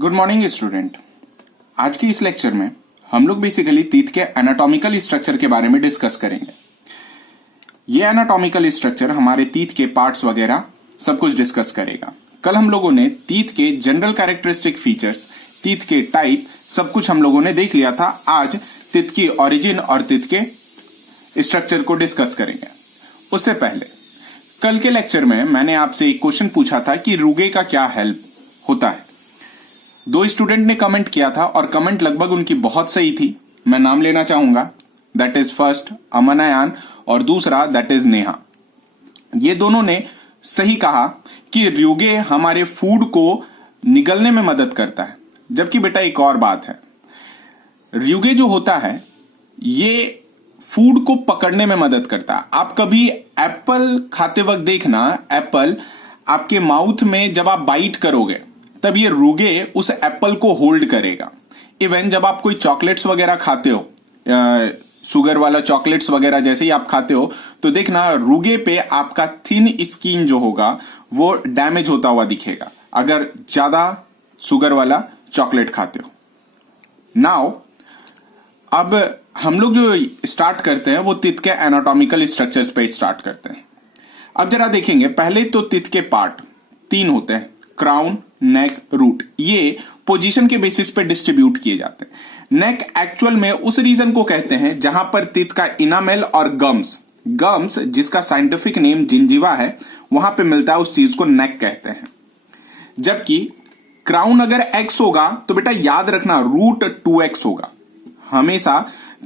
Good morning student. आज के इस लेक्चर में हम लोग बेसिकली टीथ के एनाटॉमिकल स्ट्रक्चर के बारे में डिस्कस करेंगे। ये एनाटॉमिकल स्ट्रक्चर हमारे टीथ के पार्ट्स वगैरह सब कुछ डिस्कस करेगा। कल हम लोगों ने टीथ के जनरल कैरेक्टरिस्टिक फीचर्स, टीथ के टाइप सब कुछ हम लोगों ने देख लिया था। आज टीथ की ओरिजिन और टीथ के स्ट्रक्चर को डिस्कस करेंगे। उससे पहले कल के लेक्चर में मैंने आपसे एक क्वेश्चन पूछा था कि रूगे का क्या हेल्प होता है। दो स्टूडेंट ने कमेंट किया था और कमेंट लगभग उनकी बहुत सही थी। मैं नाम लेना चाहूंगा, दैट इज फर्स्ट अमन अयान और दूसरा दैट इज नेहा। ये दोनों ने सही कहा कि रूगे हमारे फूड को निगलने में मदद करता है। जबकि बेटा एक और बात है, रूगे जो होता है ये फूड को पकड़ने में मदद करता है। आप कभी एप्पल खाते वक्त देखना, एप्पल आपके माउथ में जब आप बाइट करोगे तब ये रूगे उस एप्पल को होल्ड करेगा। इवन जब आप कोई चॉकलेट्स वगैरह खाते हो, शुगर वाला चॉकलेट्स वगैरह जैसे ही आप खाते हो तो देखना रूगे पे आपका थिन स्किन जो होगा वो डैमेज होता हुआ दिखेगा अगर ज्यादा शुगर वाला चॉकलेट खाते हो। नाउ अब हम लोग जो स्टार्ट करते हैं वो टीथ के एनाटॉमिकल स्ट्रक्चर्स पे स्टार्ट करते हैं। अब जरा देखेंगे, पहले तो टीथ के पार्ट तीन होते हैं, क्राउन, नेक, रूट। ये पोजीशन के बेसिस पे डिस्ट्रीब्यूट किए जाते हैं। नेक एक्चुअल में उस रीजन को कहते हैं जहां पर टीथ का इनामेल और गम्स जिसका साइंटिफिक नेम जिंजीवा है वहां पे मिलता है, उस चीज को नेक कहते हैं। जबकि क्राउन अगर एक्स होगा तो बेटा याद रखना रूट 2x होगा। हमेशा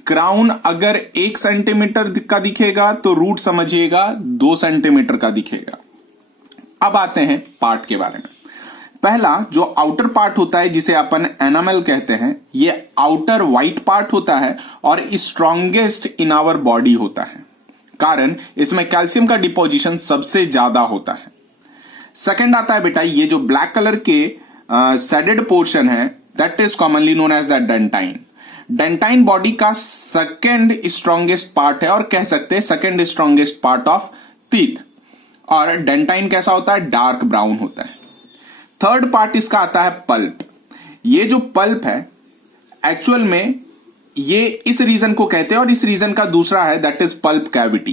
क्राउन अगर 1 सेंटीमीटर का दिखेगा तो रूट समझिएगा 2 सेंटीमीटर का दिखेगा। अब आते हैं पार्ट के बारे में। पहला जो आउटर पार्ट होता है जिसे अपन एनामेल कहते हैं, ये आउटर व्हाइट पार्ट होता है और स्ट्रॉन्गेस्ट इन आवर बॉडी होता है, कारण इसमें कैल्शियम का डिपोजिशन सबसे ज्यादा होता है। सेकंड आता है बेटा ये जो ब्लैक कलर के सेडेड पोर्शन है, that is commonly known as the dentine. Dentine body का सेकंड स्ट्रॉन्गेस्ट पार्ट है और कह सकते हैं second strongest part of teeth. और डेंटाइन कैसा होता है? डार्क ब्राउन होता है। थर्ड पार्ट इसका आता है पल्प। ये जो पल्प है एक्चुअल में ये इस रीजन को कहते हैं और इस रीजन का दूसरा है that is pulp cavity.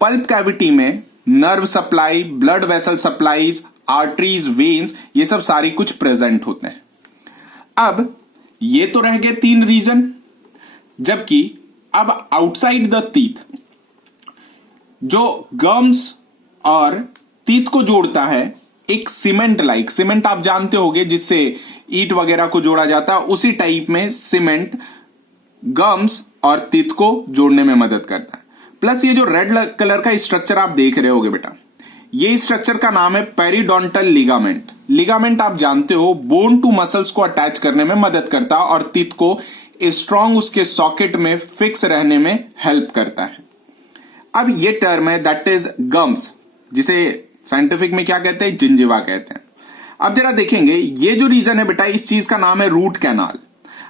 Pulp cavity में nerve supply, blood vessel supplies, arteries, veins, ये सब सारी कुछ प्रेजेंट होते हैं। अब ये तो रह गए तीन रीजन। जबकि अब आउटसाइड द टीथ जो गम्स और टीथ को जोड़ता है एक सीमेंट आप जानते होंगे जिससे ईट वगैरह को जोड़ा जाता है, उसी टाइप में सीमेंट गम्स और टीथ को जोड़ने में मदद करता है। प्लस ये जो रेड कलर का स्ट्रक्चर आप देख रहे होगे बेटा, ये स्ट्रक्चर का नाम है पेरिडोंटल लिगामेंट। लिगामेंट आप जानते हो बोन टू मसल्स को अटैच करने में मदद करता है और टीथ को स्ट्रॉन्ग उसके सॉकेट में फिक्स रहने में हेल्प करता है। अब ये टर्म है दैट इज गम्स, जिसे साइंटिफिक में क्या कहते हैं? जिंजीवा कहते हैं। अब जरा देखेंगे ये जो रीजन है बेटा, इस चीज का नाम है रूट कैनाल।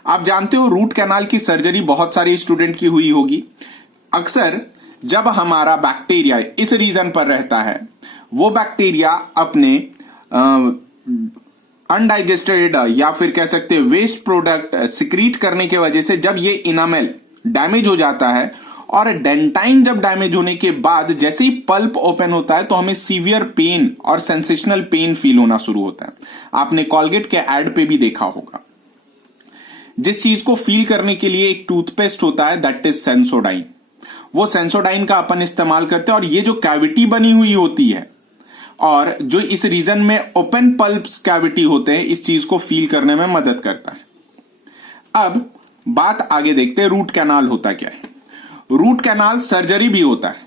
आप जानते हो रूट कैनाल की सर्जरी बहुत सारे स्टूडेंट की हुई होगी। अक्सर जब हमारा बैक्टीरिया इस रीजन पर रहता है, वो बैक्टीरिया अपने अनडाइजेस्टेड या फिर कह सकते हैं वेस्ट प्रोडक्ट सिक्रीट करने की वजह से जब ये इनामेल डैमेज हो जाता है और डेंटाइन जब डैमेज होने के बाद जैसे ही पल्प ओपन होता है तो हमें सीवियर पेन और सेंसेशनल पेन फील होना शुरू होता है। आपने कॉलगेट के एड पे भी देखा होगा। जिस चीज को फील करने के लिए एक टूथपेस्ट होता है दैट इज सेंसोडाइन। वो सेंसोडाइन का अपन इस्तेमाल करते हैं और ये जो कैविटी बनी हुई होती है और जो इस रीजन में ओपन पल्प्स कैविटी होते हैं, इस चीज को फील करने में मदद करता है। अब बात आगे देखते हैं, रूट कैनाल होता क्या है। रूट कैनाल सर्जरी भी होता है।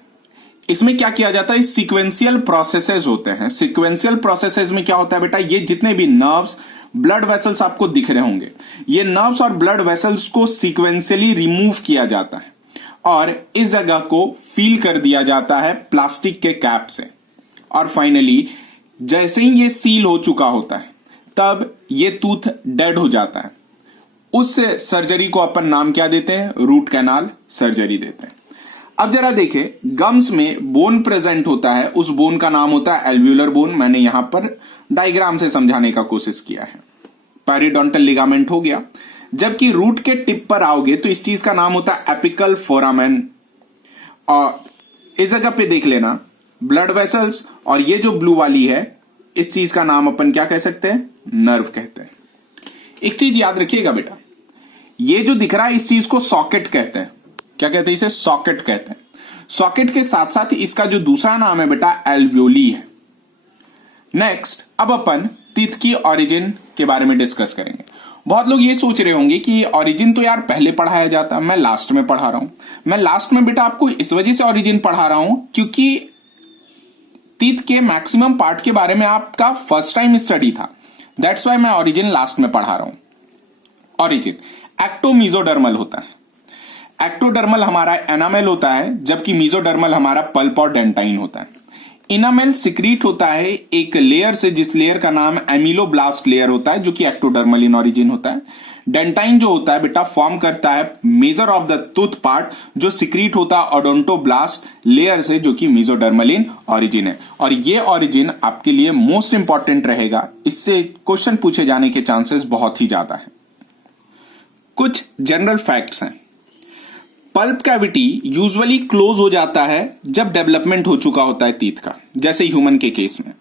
इसमें क्या किया जाता है? सीक्वेंशियल प्रोसेसेस होते हैं। सीक्वेंशियल प्रोसेसेस में क्या होता है बेटा, ये जितने भी नर्व्स, ब्लड वेसल्स आपको दिख रहे होंगे, ये नर्व्स और ब्लड वेसल्स को सीक्वेंशियली रिमूव किया जाता है और इस जगह को फील कर दिया जाता है प्लास्टिक के कैप से। और फाइनली जैसे ही ये सील हो चुका होता है तब ये टूथ डेड हो जाता है। उस सर्जरी को अपन नाम क्या देते हैं? रूट कैनाल सर्जरी देते हैं। अब जरा देखें, गम्स में बोन प्रेजेंट होता है, उस बोन का नाम होता है एल्व्यूलर बोन। मैंने यहां पर डायग्राम से समझाने का कोशिश किया है। पेरिडोंटल लिगामेंट हो गया। जबकि रूट के टिप पर आओगे तो इस चीज का नाम होता है एपिकल फोरामेन। और इस जगह पे देख लेना ब्लड वेसल्स, और ये जो ब्लू वाली है इस चीज का नाम अपन क्या कह सकते हैं, नर्व कहते हैं। एक चीज याद रखिएगा बेटा, ये जो दिख रहा है इस चीज को सॉकेट कहते हैं। क्या कहते हैं इसे, सॉकेट कहते हैं। सॉकेट के साथ साथ इसका जो दूसरा नाम है बेटा एल्वियोली है। नेक्स्ट, अब अपन टीथ की ओरिजिन के बारे में डिस्कस करेंगे। बहुत लोग ये सोच रहे होंगे कि ओरिजिन तो यार पहले पढ़ाया जाता, मैं लास्ट में पढ़ा रहा हूं। मैं लास्ट में बेटा आपको इस वजह से ओरिजिन पढ़ा रहा हूं क्योंकि टीथ के मैक्सिमम पार्ट के बारे में आपका फर्स्ट टाइम स्टडी था। दैट्स वाई मैं ओरिजिन लास्ट में पढ़ा रहा हूं। ओरिजिन एक्टोमीजोडर्मल होता है। एक्टोडर्मल हमारा एनामेल होता है, जबकि मीजोडर्मल हमारा पल्प और डेंटाइन होता है। इनामेल सिक्रीट होता है एक लेयर से, जिस लेयर का नाम एमिलोब्लास्ट लेयर होता है, जो कि एक्टोडर्मल इन ओरिजिन होता है। डेंटाइन जो होता है बेटा फॉर्म करता है measure of the tooth part, जो सिक्रीट होता है ओडोंटोब्लास्ट लेयर से, जो कि मीजोडर्मल इन ओरिजिन है। और ये ओरिजिन आपके लिए मोस्ट इंपॉर्टेंट रहेगा, इससे क्वेश्चन पूछे जाने के चांसेस बहुत ही ज्यादा है। कुछ जनरल फैक्ट्स हैं। पल्प कैविटी यूजुअली क्लोज हो जाता है जब डेवलपमेंट हो चुका होता है टीथ का, जैसे ह्यूमन के केस में।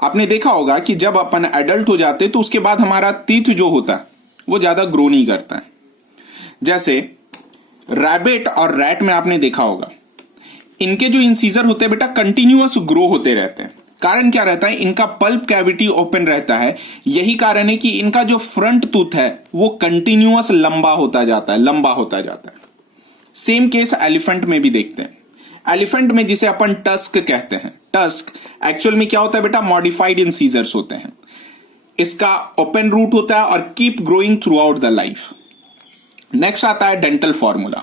आपने देखा होगा कि जब अपन एडल्ट हो जाते तो उसके बाद हमारा टीथ जो होता है वो ज्यादा ग्रो नहीं करता है। जैसे रैबिट और रैट में आपने देखा होगा, इनके जो इंसीजर होते हैं बेटा कंटिन्यूअस ग्रो होते रहते हैं। कारण क्या रहता है, इनका पल्प कैविटी ओपन रहता है। यही कारण है कि इनका जो फ्रंट टूथ है वो कंटिन्यूअस लंबा होता जाता है, लंबा होता जाता है। सेम केस एलिफेंट में भी देखते हैं। एलिफेंट में जिसे अपन टस्क कहते हैं, टस्क एक्चुअल में क्या होता है बेटा, मॉडिफाइड इंसीजर्स होते हैं। इसका ओपन रूट होता है और keep growing through out the life. Next आता है डेंटल फॉर्मूला।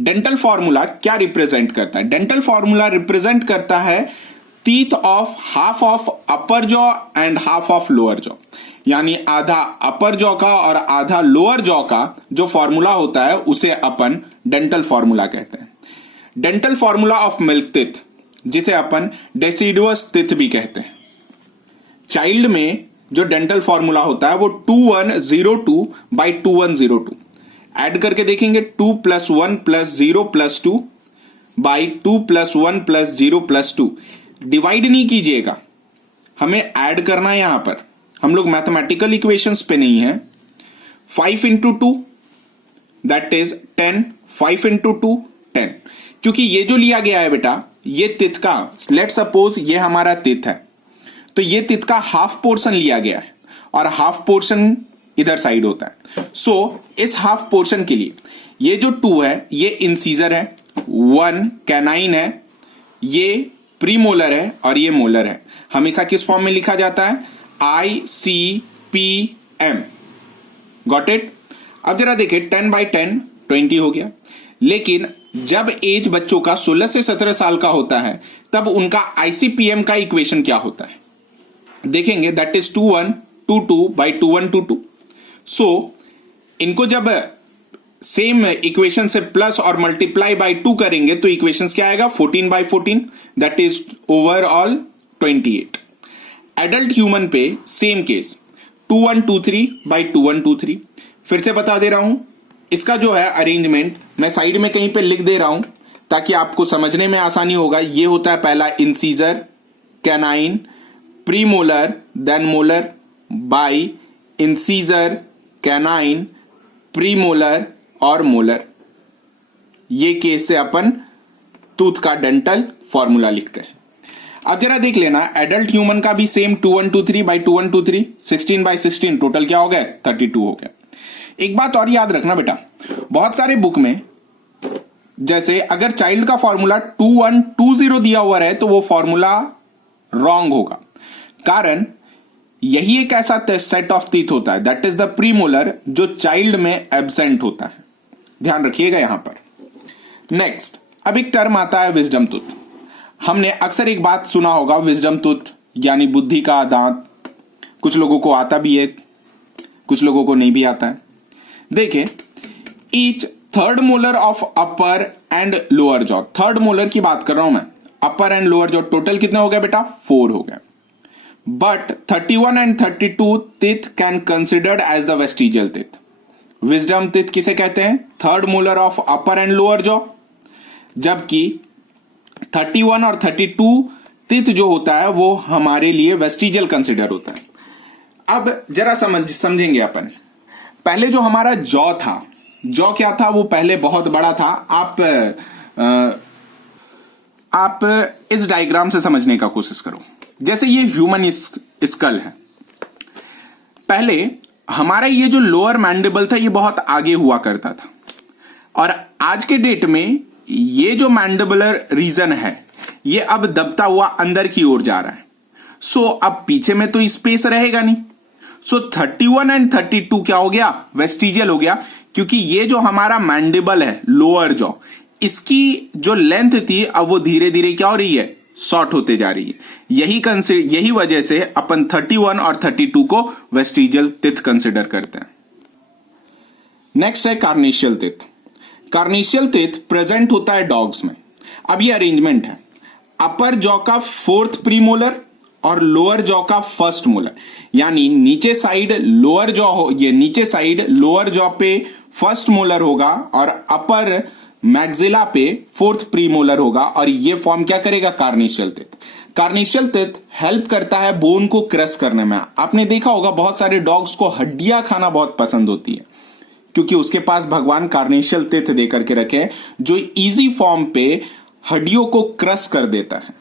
डेंटल फॉर्मूला क्या रिप्रेजेंट करता है, डेंटल फॉर्मूला रिप्रेजेंट करता है teeth of half of upper jaw and half of lower jaw, यानी आधा अपर जॉ का और आधा लोअर जॉ का जो फॉर्मूला होता है उसे अपन डेंटल फॉर्मूला कहते हैं। Dental formula of milk teeth, जिसे अपन डेसिडुअस टीथ भी कहते हैं। चाइल्ड में जो डेंटल फॉर्मूला होता है वो 2102 बाई 2102। ऐड करके देखेंगे 2 + 1 + 0 + 2 बाई 2 + 1 + 0 + 2। डिवाइड नहीं कीजिएगा, हमें ऐड करना है। यहां पर हम लोग मैथमेटिकल इक्वेशंस पे नहीं है। 5 × 2 दैट इज 10, 5 × 2 10। क्योंकि ये जो लिया गया है बेटा, ये टीथ का, लेट सपोज ये हमारा टीथ है, तो ये टीथ का हाफ पोर्शन लिया गया है और हाफ पोर्शन इधर साइड होता है। सो इस हाफ पोर्शन के लिए ये जो 2 है ये इंसीजर है, 1 कैनाइन है, ये प्रीमोलर है और ये मोलर है। हमेशा किस फॉर्म में लिखा जाता है, ICPM। Got it. अब जरा देखिए 10/10 20 हो गया। लेकिन जब एज बच्चों का 16 से 17 साल का होता है तब उनका ICPM का इक्वेशन क्या होता है देखेंगे, दैट इज 2122 बाई 2122। सो इनको जब सेम इक्वेशन से प्लस और मल्टीप्लाई बाई 2 करेंगे तो इक्वेशंस क्या आएगा, 14/14, that is overall 28। Adult human पे सेम केस 2123 बाई 2123। फिर से बता दे रहा हूं, इसका जो है अरेंजमेंट मैं साइड में कहीं पे लिख दे रहा हूं ताकि आपको समझने में आसानी होगा। ये होता है पहला incisor, canine, premolar, then molar, by incisor, canine, premolar और मोलर। ये केस से अपन टूथ का डेंटल फॉर्मूला लिखते हैं। अब जरा देख लेना, एडल्ट ह्यूमन का भी सेम 2123 बाई 2123, 16/16, टोटल क्या हो गया, 32 हो गया। एक बात और याद रखना बेटा, बहुत सारे बुक में जैसे अगर चाइल्ड का फॉर्मूला 2120 दिया हुआ है तो वो फॉर्मूला रॉन्ग होगा। कारण यही एक ऐसा सेट ऑफ टीथ होता है, दैट इज द प्रीमोलर, जो चाइल्ड में एब्सेंट होता है। ध्यान रखिएगा यहां पर। नेक्स्ट, अब एक टर्म आता है विजडम टूथ। हमने अक्सर एक बात सुना होगा, विजडम टूथ यानी बुद्धि का दांत। कुछ लोगों को आता भी है, कुछ लोगों को नहीं भी आता है। देखिए, each third molar of upper and lower jaw, third molar की बात कर रहा हूं मैं, अपर एंड लोअर जॉ टोटल कितने हो गया बेटा, 4 हो गया। but 31 and 32 teeth can considered as the vestigial teeth. Wisdom teeth किसे कहते हैं? Third molar of upper and lower jaw, जबकि 31 और 32 टीथ जो होता है वो हमारे लिए वेस्टिजियल कंसिडर होता है। अब जरा समझेंगे अपन। पहले जो हमारा जॉ था, जॉ क्या था? वो पहले बहुत बड़ा था। आप इस डायग्राम से समझने का कोशिश करो। जैसे ये ह्यूमन स्कल है, पहले हमारा ये जो लोअर मैंडिबल था ये बहुत आगे हुआ करता था, और आज के डेट में ये जो मैंडिबुलर रीजन है ये अब दबता हुआ अंदर की ओर जा रहा है। सो अब पीछे में तो स्पेस रहेगा नहीं। सो 31 एंड 32 क्या हो गया? वेस्टिजियल हो गया, क्योंकि ये जो हमारा मैंडिबल है लोअर जॉ, इसकी जो लेंथ थी अब वो धीरे धीरे क्या हो रही है? शॉर्ट होते जा रही है। यही वजह से अपन 31 और 32 को वेस्टिजियल टीथ कंसिडर करते हैं। नेक्स्ट है कार्निशियल टीथ। कार्निशियल टीथ प्रेजेंट होता है डॉग्स में। अब ये अरेंजमेंट है, अपर जॉ का फोर्थ प्रीमोलर और लोअर जॉ का फर्स्ट मोलर, यानी नीचे साइड लोअर जॉ हो, ये नीचे साइड लोअर जॉ पे फर्स्ट मोलर होगा और अपर मैक्सिला पे फोर्थ प्रीमोलर होगा, और ये फॉर्म क्या करेगा? कार्निशियल टीथ। कार्निशियल टीथ हेल्प करता है बोन को क्रश करने में। आपने देखा होगा बहुत सारे डॉग्स को हड्डियां खाना बहुत पसंद होती है, क्योंकि उसके पास भगवान कार्निशियल टीथ दे करके रखे जो इजी फॉर्म पे हड्डियों को क्रश कर देता है।